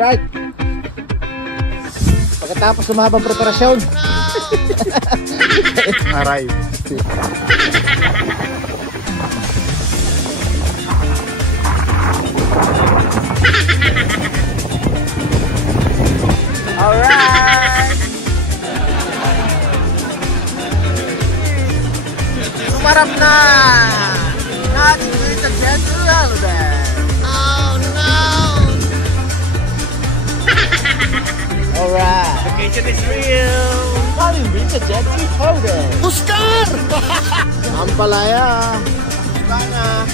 Alright. Pagkatapos ng mahabang preparasyon. Arrive. Alright. Sumarap na. Natin dito sa General Ben. Oh no. Alright. Vacation is real. Paling dito sa Jet Powder. Oscar! Ampalaya. Sana.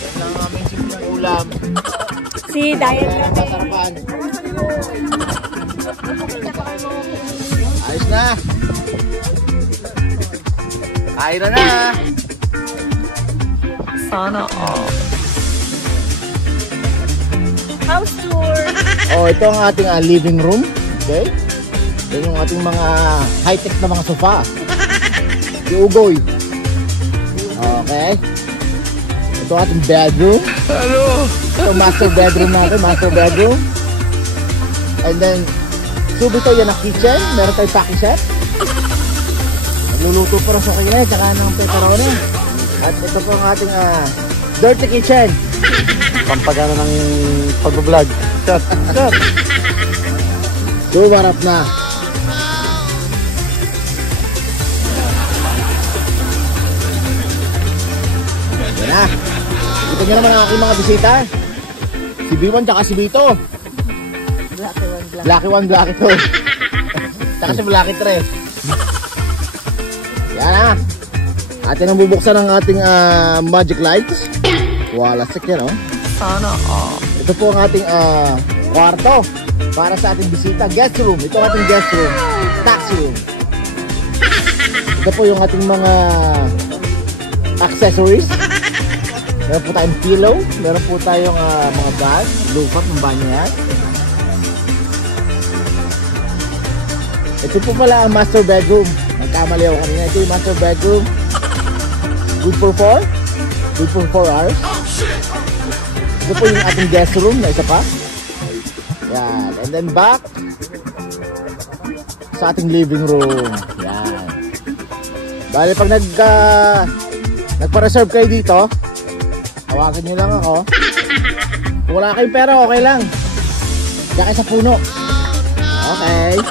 Yan lang ang aming simpleng ulam. Si Diet Kaya masarapan. Ayos na. Kain na. Sana all. House tour. Oh, ito ang ating living room. Okay? Ito yung ating mga high-tech na mga sofa. Iugoy. Okay. Ito ang ating bedroom. Hello. Ito master bedroom natin, master bedroom. And then, subito yan ang kitchen. Meron tayong packing set. Nagluluto pa rin sa kanya, tsaka ng pepperoni. At ito po ang ating dirty kitchen. Pampagana ng pag-vlog. Shot. Shot. Sumarap na. Yan na. Ito nyo naman ang aking mga bisita. Si B1 tsaka si B2. Blacky 1, Blacky 2. Tsaka si Blacky 3. Yan na. Atin ang bubuksan ang ating magic lights. Wala sik yan, oh. Sana all. Ito po ang ating kwarto para sa ating bisita. Guest room. Ito ang ating guest room. Taxi room. Ito po yung ating mga accessories. Meron po tayong pillow. Meron po tayong mga bag. Lupat ng banyo yan. Ito po pala ang master bedroom. Nagkamali ako kanina. Ito yung master bedroom. Good for 4. Good for 4 hours. Ito po yung ating guest room na isa pa. Yan. And then back sa ating living room. Yan. Bale pag nagpa-reserve kayo dito, tawagan nyo lang ako. Kung wala kayong pera, okay lang. Diyan kayo sa puno. Okay.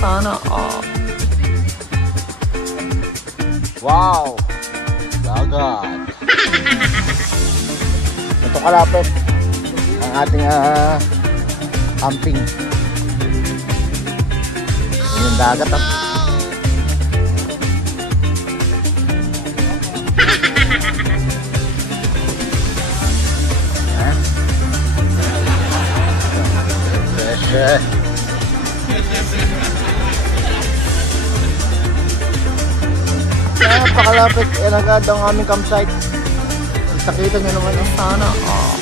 Sana all. Wow! Dagat! Ito kalapit ang ating camping. Yun yung dagat. Fresh. Napakalapit agad ang aming campsite. Nakita nyo naman. Sana all.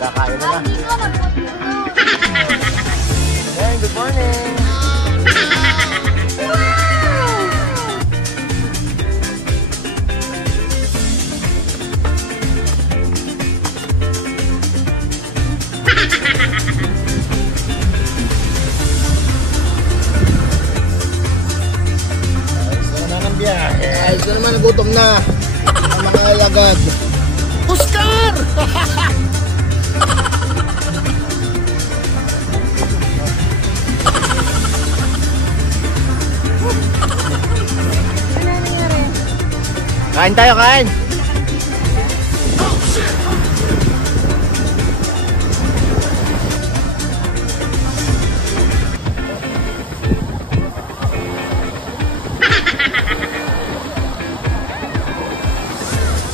Kakain na na. Hey, good morning. Ayos na naman, nagutom na ang mga alagad. Oscar! Kain tayo, kain!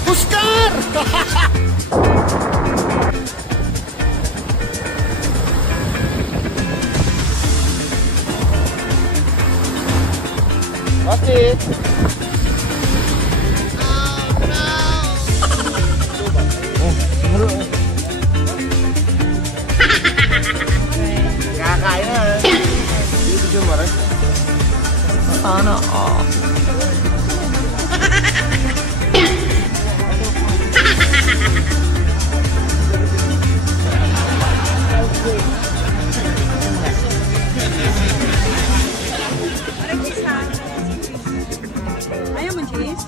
Oscar! What's it? Kakain na. Dito mo rin. Sana all. Ayaw mo cheese?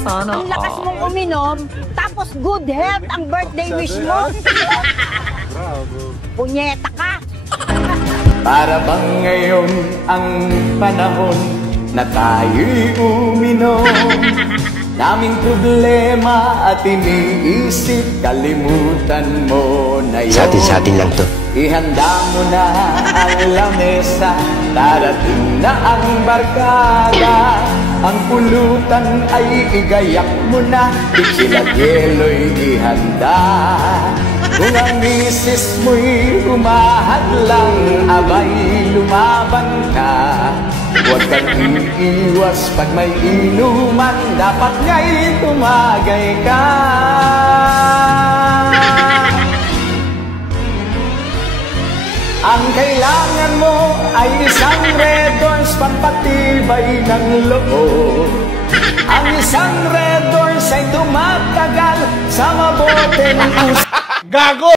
Sana Ang lakas all. mong uminom, tapos good health ang birthday wish mo. Punyeta ka. Para bang ngayon ang panahon na tayo'y uminom. Daming problema at iniisip, kalimutan mo na yun. Sa atin lang to. Ihanda mo na ang lamesa, darating na ang barkada. Ang pulutan ay igayak mo na, pichil at yelo'y ihanda. Kung ang misis mo'y humahadlang, abay lumaban ka. Huwag kang iiwas pag may inuman, dapat nga'y tumagay ka. Ang kailangan mo ay isang Red Horse pampatibay ng loob. Ang isang Red Horse ay tumatagal sa mabuting Gago!